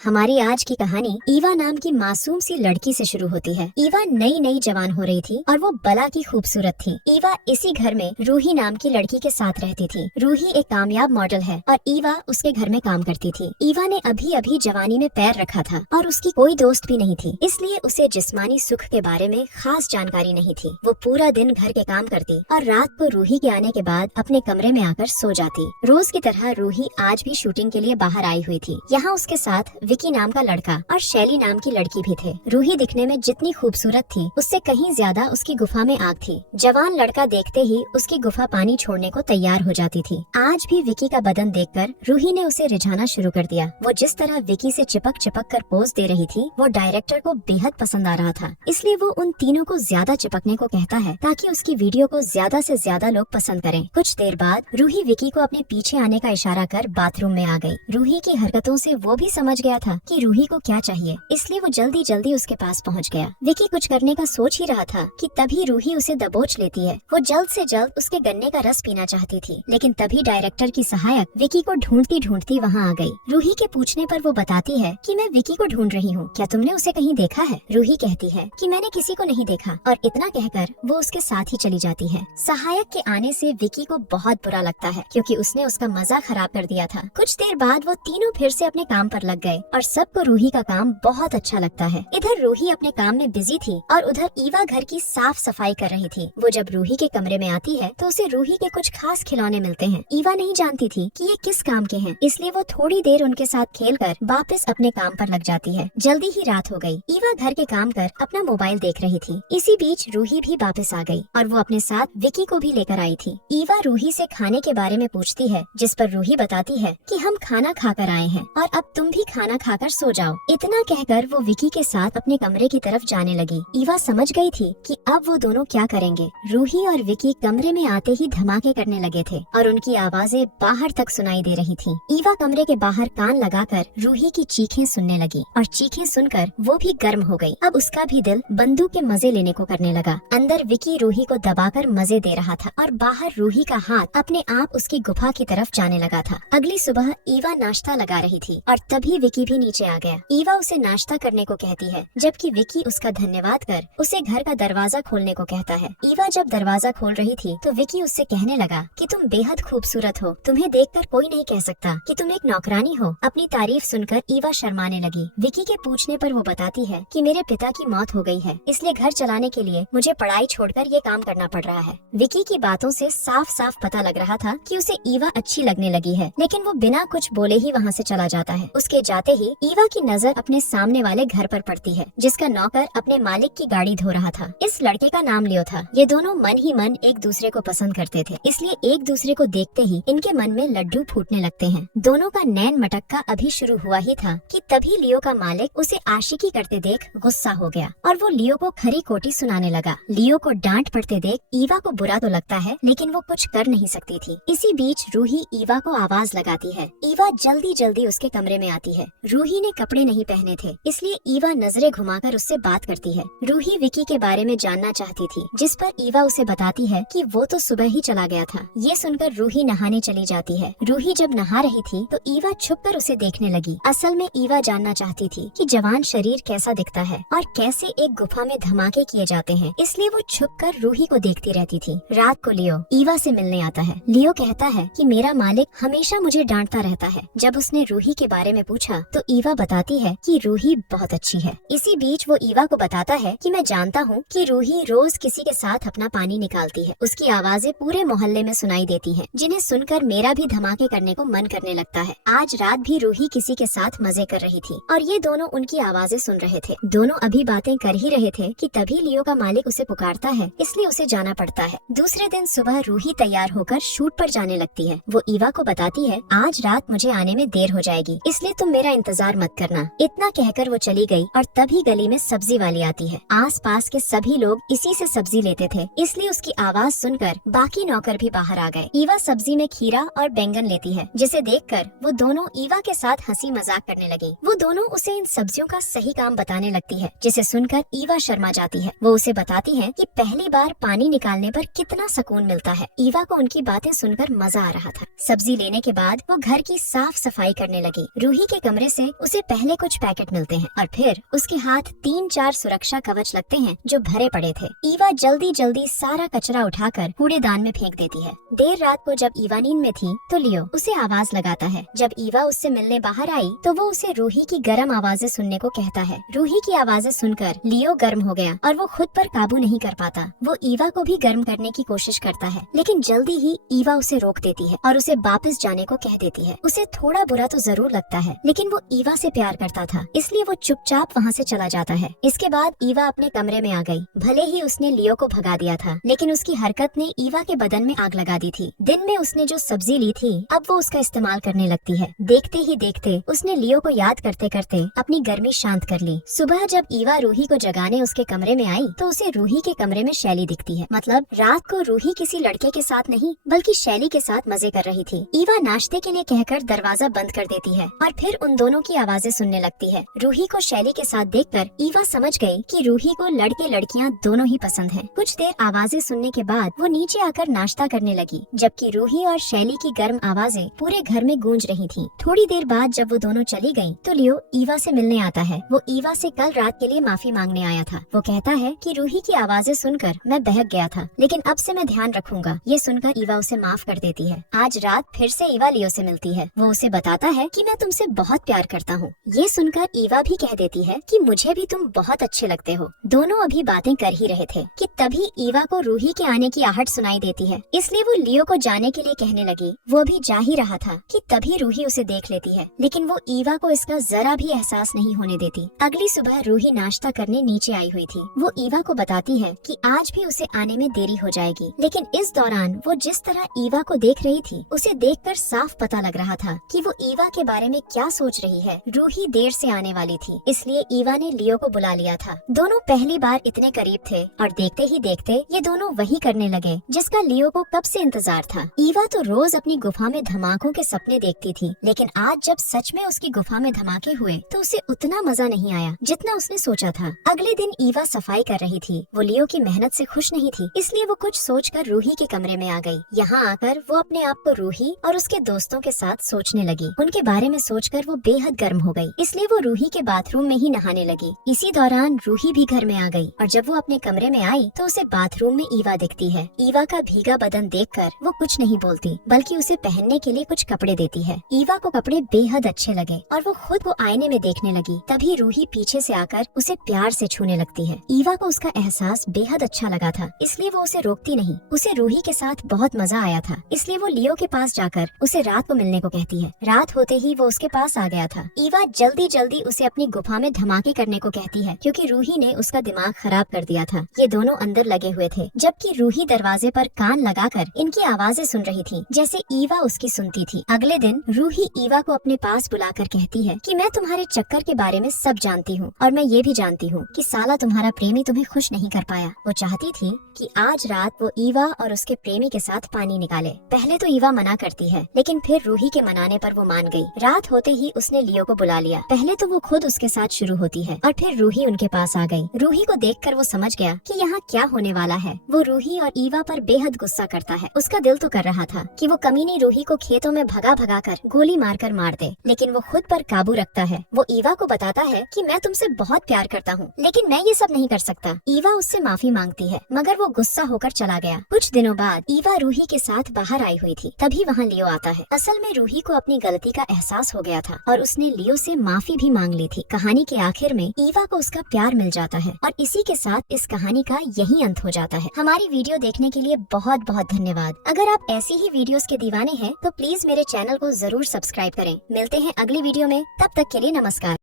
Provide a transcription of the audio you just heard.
हमारी आज की कहानी ईवा नाम की मासूम सी लड़की से शुरू होती है। ईवा नई नई जवान हो रही थी और वो बला की खूबसूरत थी। ईवा इसी घर में रूही नाम की लड़की के साथ रहती थी। रूही एक कामयाब मॉडल है और ईवा उसके घर में काम करती थी। ईवा ने अभी अभी जवानी में पैर रखा था और उसकी कोई दोस्त भी नहीं थी, इसलिए उसे जिस्मानी सुख के बारे में खास जानकारी नहीं थी। वो पूरा दिन घर के काम करती और रात को रूही के आने के बाद अपने कमरे में आकर सो जाती। रोज की तरह रूही आज भी शूटिंग के लिए बाहर आई हुई थी। यहाँ उसके साथ विकी नाम का लड़का और शैली नाम की लड़की भी थे। रूही दिखने में जितनी खूबसूरत थी उससे कहीं ज्यादा उसकी गुफा में आग थी। जवान लड़का देखते ही उसकी गुफा पानी छोड़ने को तैयार हो जाती थी। आज भी विकी का बदन देखकर रूही ने उसे रिझाना शुरू कर दिया। वो जिस तरह विकी से चिपक चिपक कर पोज दे रही थी वो डायरेक्टर को बेहद पसंद आ रहा था, इसलिए वो उन तीनों को ज्यादा चिपकने को कहता है ताकि उसकी वीडियो को ज्यादा से ज्यादा लोग पसंद करें। कुछ देर बाद रूही विकी को अपने पीछे आने का इशारा कर बाथरूम में आ गई। रूही की हरकतों से वो भी समझ गया था कि रूही को क्या चाहिए, इसलिए वो जल्दी जल्दी उसके पास पहुंच गया। विकी कुछ करने का सोच ही रहा था कि तभी रूही उसे दबोच लेती है। वो जल्द से जल्द उसके गन्ने का रस पीना चाहती थी, लेकिन तभी डायरेक्टर की सहायक विकी को ढूंढती ढूंढती वहाँ आ गई। रूही के पूछने पर वो बताती है कि मैं विकी को ढूंढ रही हूँ, क्या तुमने उसे कहीं देखा है? रूही कहती है कि मैंने किसी को नहीं देखा और इतना कहकर वो उसके साथ ही चली जाती है। सहायक के आने से विकी को बहुत बुरा लगता है क्योंकि उसने उसका मजा खराब कर दिया था। कुछ देर बाद वो तीनों फिर से अपने काम पर लग गए और सबको रूही का काम बहुत अच्छा लगता है। इधर रूही अपने काम में बिजी थी और उधर ईवा घर की साफ सफाई कर रही थी। वो जब रूही के कमरे में आती है तो उसे रूही के कुछ खास खिलौने मिलते हैं। ईवा नहीं जानती थी कि ये किस काम के हैं, इसलिए वो थोड़ी देर उनके साथ खेलकर वापस अपने काम पर लग जाती है। जल्दी ही रात हो गई। ईवा घर के काम कर अपना मोबाइल देख रही थी। इसी बीच रूही भी वापस आ गई और वो अपने साथ विकी को भी लेकर आई थी। ईवा रूही से खाने के बारे में पूछती है, जिस पर रूही बताती है कि हम खाना खाकर आए हैं और अब तुम भी खाना खाकर सो जाओ। इतना कहकर वो विकी के साथ अपने कमरे की तरफ जाने लगी। ईवा समझ गई थी कि अब वो दोनों क्या करेंगे। रूही और विकी कमरे में आते ही धमाके करने लगे थे और उनकी आवाजें बाहर तक सुनाई दे रही थी। ईवा कमरे के बाहर कान लगाकर रूही की चीखें सुनने लगी और चीखें सुनकर वो भी गर्म हो गई। अब उसका भी दिल बंदूक के मजे लेने को करने लगा। अंदर विकी रूही को दबाकर मजे दे रहा था और बाहर रूही का हाथ अपने आप उसकी गुफा की तरफ जाने लगा था। अगली सुबह ईवा नाश्ता लगा रही थी और तभी विकी भी नीचे आ गया। ईवा उसे नाश्ता करने को कहती है, जबकि विकी उसका धन्यवाद कर उसे घर का दरवाजा खोलने को कहता है। ईवा जब दरवाजा खोल रही थी तो विकी उससे कहने लगा कि तुम बेहद खूबसूरत हो, तुम्हें देखकर कोई नहीं कह सकता कि तुम एक नौकरानी हो। अपनी तारीफ सुनकर ईवा शर्माने लगी। विकी के पूछने पर वो बताती है कि मेरे पिता की मौत हो गई है, इसलिए घर चलाने के लिए मुझे पढ़ाई छोड़कर ये काम करना पड़ रहा है। विकी की बातों से साफ साफ पता लग रहा था कि उसे ईवा अच्छी लगने लगी है, लेकिन वो बिना कुछ बोले ही वहाँ से चला जाता है। उसके जाते ही ईवा की नजर अपने सामने वाले घर पर पड़ती है, जिसका नौकर अपने मालिक की गाड़ी धो रहा था। इस लड़के का नाम लियो था। ये दोनों मन ही मन एक दूसरे को पसंद करते थे, इसलिए एक दूसरे को देखते ही इनके मन में लड्डू फूटने लगते हैं। दोनों का नैन मटक्का अभी शुरू हुआ ही था कि तभी लियो का मालिक उसे आशिकी करते देख गुस्सा हो गया और वो लियो को खरी खोटी सुनाने लगा। लियो को डांट पड़ते देख ईवा को बुरा तो लगता है, लेकिन वो कुछ कर नहीं सकती थी। इसी बीच रूही ईवा को आवाज लगाती है। ईवा जल्दी जल्दी उसके कमरे में आती है। रूही ने कपड़े नहीं पहने थे, इसलिए ईवा नजरें घुमाकर उससे बात करती है। रूही विकी के बारे में जानना चाहती थी, जिस पर ईवा उसे बताती है कि वो तो सुबह ही चला गया था। ये सुनकर रूही नहाने चली जाती है। रूही जब नहा रही थी तो ईवा छुपकर उसे देखने लगी। असल में ईवा जानना चाहती थी कि जवान शरीर कैसा दिखता है और कैसे एक गुफा में धमाके किए जाते हैं, इसलिए वो छुपकर रूही को देखती रहती थी। रात को लियो ईवा से मिलने आता है। लियो कहता है कि मेरा मालिक हमेशा मुझे डांटता रहता है। जब उसने रूही के बारे में पूछा तो ईवा बताती है कि रूही बहुत अच्छी है। इसी बीच वो ईवा को बताता है कि मैं जानता हूँ कि रूही रोज किसी के साथ अपना पानी निकालती है। उसकी आवाजें पूरे मोहल्ले में सुनाई देती हैं, जिन्हें सुनकर मेरा भी धमाके करने को मन करने लगता है। आज रात भी रूही किसी के साथ मजे कर रही थी और ये दोनों उनकी आवाजें सुन रहे थे। दोनों अभी बातें कर ही रहे थे कि तभी लियो का मालिक उसे पुकारता है, इसलिए उसे जाना पड़ता है। दूसरे दिन सुबह रूही तैयार होकर शूट पर जाने लगती है। वो ईवा को बताती है, आज रात मुझे आने में देर हो जाएगी, इसलिए तुम मेरा इंतजार मत करना। इतना कहकर वो चली गई और तभी गली में सब्जी वाली आती है। आस पास के सभी लोग इसी से सब्जी लेते थे, इसलिए उसकी आवाज सुनकर बाकी नौकर भी बाहर आ गए। ईवा सब्जी में खीरा और बैंगन लेती है, जिसे देखकर वो दोनों ईवा के साथ हंसी मजाक करने लगी। वो दोनों उसे इन सब्जियों का सही काम बताने लगती है, जिसे सुनकर ईवा शर्मा जाती है। वो उसे बताती है कि पहली बार पानी निकालने पर कितना सुकून मिलता है। ईवा को उनकी बातें सुनकर मजा आ रहा था। सब्जी लेने के बाद वो घर की साफ सफाई करने लगी। रूही के कमरे से उसे पहले कुछ पैकेट मिलते हैं और फिर उसके हाथ 3-4 सुरक्षा कवच लगते हैं जो भरे पड़े थे। ईवा जल्दी जल्दी सारा कचरा उठाकर कूड़ेदान में फेंक देती है। देर रात को जब ईवा नींद में थी तो लियो उसे आवाज लगाता है। जब ईवा उससे मिलने बाहर आई तो वो उसे रूही की गर्म आवाजें सुनने को कहता है। रूही की आवाजें सुनकर लियो गर्म हो गया और वो खुद पर काबू नहीं कर पाता। वो ईवा को भी गर्म करने की कोशिश करता है, लेकिन जल्दी ही ईवा उसे रोक देती है और उसे वापस जाने को कह देती है। उसे थोड़ा बुरा तो जरूर लगता है, लेकिन वो ईवा से प्यार करता था, इसलिए वो चुपचाप वहाँ से चला जाता है। इसके बाद ईवा अपने कमरे में आ गई। भले ही उसने लियो को भगा दिया था, लेकिन उसकी हरकत ने ईवा के बदन में आग लगा दी थी। दिन में उसने जो सब्जी ली थी अब वो उसका इस्तेमाल करने लगती है। देखते ही देखते उसने लियो को याद करते करते अपनी गर्मी शांत कर ली। सुबह जब ईवा रूही को जगाने उसके कमरे में आई तो उसे रूही के कमरे में शैली दिखती है। मतलब रात को रूही किसी लड़के के साथ नहीं बल्कि शैली के साथ मजे कर रही थी। ईवा नाश्ते के लिए कहकर दरवाजा बंद कर देती है और फिर उन दोनों की आवाजें सुनने लगती है। रूही को शैली के साथ देखकर ईवा समझ गई कि रूही को लड़के लड़कियां दोनों ही पसंद हैं। कुछ देर आवाजें सुनने के बाद वो नीचे आकर नाश्ता करने लगी, जबकि रूही और शैली की गर्म आवाजें पूरे घर में गूंज रही थी। थोड़ी देर बाद जब वो दोनों चली गयी तो लियो ईवा से मिलने आता है। वो ईवा से कल रात के लिए माफी मांगने आया था। वो कहता है कि रूही की आवाजें सुनकर मैं बहक गया था, लेकिन अब से मैं ध्यान रखूंगा। ये सुनकर ईवा उसे माफ कर देती है। आज रात फिर से ईवा लियो से मिलती है। वो उसे बताता है कि मैं तुमसे बहुत प्यार करता हूँ। ये सुनकर ईवा भी कह देती है कि मुझे भी तुम बहुत अच्छे लगते हो। दोनों अभी बातें कर ही रहे थे कि तभी ईवा को रूही के आने की आहट सुनाई देती है, इसलिए वो लियो को जाने के लिए कहने लगी। वो अभी जा ही रहा था कि तभी रूही उसे देख लेती है, लेकिन वो ईवा को इसका जरा भी एहसास नहीं होने देती। अगली सुबह रूही नाश्ता करने नीचे आई हुई थी। वो ईवा को बताती है कि आज भी उसे आने में देरी हो जाएगी, लेकिन इस दौरान वो जिस तरह ईवा को देख रही थी उसे देखकर साफ पता लग रहा था कि वो ईवा के बारे में क्या सोच रही है। रूही देर से आने वाली थी, इसलिए ईवा ने लियो को बुला लिया था। दोनों पहली बार इतने करीब थे और देखते ही देखते ये दोनों वही करने लगे जिसका लियो को कब से इंतजार था। ईवा तो रोज अपनी गुफा में धमाकों के सपने देखती थी, लेकिन आज जब सच में उसकी गुफा में धमाके हुए तो उसे उतना मजा नहीं आया जितना उसने सोचा था। अगले दिन ईवा सफाई कर रही थी। वो लियो की मेहनत से खुश नहीं थी, इसलिए वो कुछ सोचकर रूही के कमरे में आ गई। यहाँ आकर वो अपने आप को रूही और उसके दोस्तों के साथ सोचने लगी। उनके बारे में सोचकर वो बेहद गर्म हो गई, इसलिए वो रूही के बाथरूम में ही नहाने लगी। इसी दौरान रूही भी घर में आ गई और जब वो अपने कमरे में आई तो उसे बाथरूम में ईवा दिखती है। ईवा का भीगा बदन देखकर वो कुछ नहीं बोलती, बल्कि उसे पहनने के लिए कुछ कपड़े देती है। ईवा को कपड़े बेहद अच्छे लगे और वो खुद को आईने में देखने लगी। तभी रूही पीछे से आकर उसे प्यार से छूने लगती है। ईवा को उसका एहसास बेहद अच्छा लगा था, इसलिए वो उसे रोकती नहीं। उसे रूही के साथ बहुत मजा आया था, इसलिए वो लियो के पास जाकर उसे रात को मिलने को कहती है। रात होते ही वो उसके पास आ गया था। ईवा जल्दी जल्दी उसे अपनी गुफा में धमाके करने को कहती है, क्योंकि रूही ने उसका दिमाग खराब कर दिया था। ये दोनों अंदर लगे हुए थे, जबकि रूही दरवाजे पर कान लगाकर इनकी आवाजें सुन रही थी, जैसे ईवा उसकी सुनती थी। अगले दिन रूही ईवा को अपने पास बुलाकर कहती है कि मैं तुम्हारे चक्कर के बारे में सब जानती हूँ और मैं ये भी जानती हूँ कि साला तुम्हारा प्रेमी तुम्हें खुश नहीं कर पाया। वो चाहती थी कि आज रात वो ईवा और उसके प्रेमी के साथ पानी निकाले। पहले तो ईवा मना करती है, लेकिन फिर रूही के मनाने पर वो मान गई। रात होते ही उसने लियो को बुला लिया। पहले तो वो खुद उसके साथ शुरू होती है और फिर रूही उनके पास आ गई। रूही को देखकर वो समझ गया कि यहाँ क्या होने वाला है। वो रूही और ईवा पर बेहद गुस्सा करता है। उसका दिल तो कर रहा था कि वो कमीनी रूही को खेतों में भगा भगा कर गोली मारकर मार दे, लेकिन वो खुद पर काबू रखता है। वो ईवा को बताता है कि मैं तुमसे बहुत प्यार करता हूँ, लेकिन मैं ये सब नहीं कर सकता। ईवा उससे माफी मांगती है, मगर वो गुस्सा होकर चला गया। कुछ दिनों बाद ईवा रूही के साथ बाहर आई हुई थी, तभी वहाँ लियो आता है। असल में रूही को अपनी गलती का एहसास हो गया था और उसने लियो से माफी भी मांग ली थी। कहानी के आखिर में ईवा को उसका प्यार मिल जाता है और इसी के साथ इस कहानी का यही अंत हो जाता है। हमारी वीडियो देखने के लिए बहुत बहुत धन्यवाद। अगर आप ऐसी ही वीडियोस के दीवाने हैं तो प्लीज मेरे चैनल को जरूर सब्सक्राइब करें। मिलते हैं अगली वीडियो में, तब तक के लिए नमस्कार।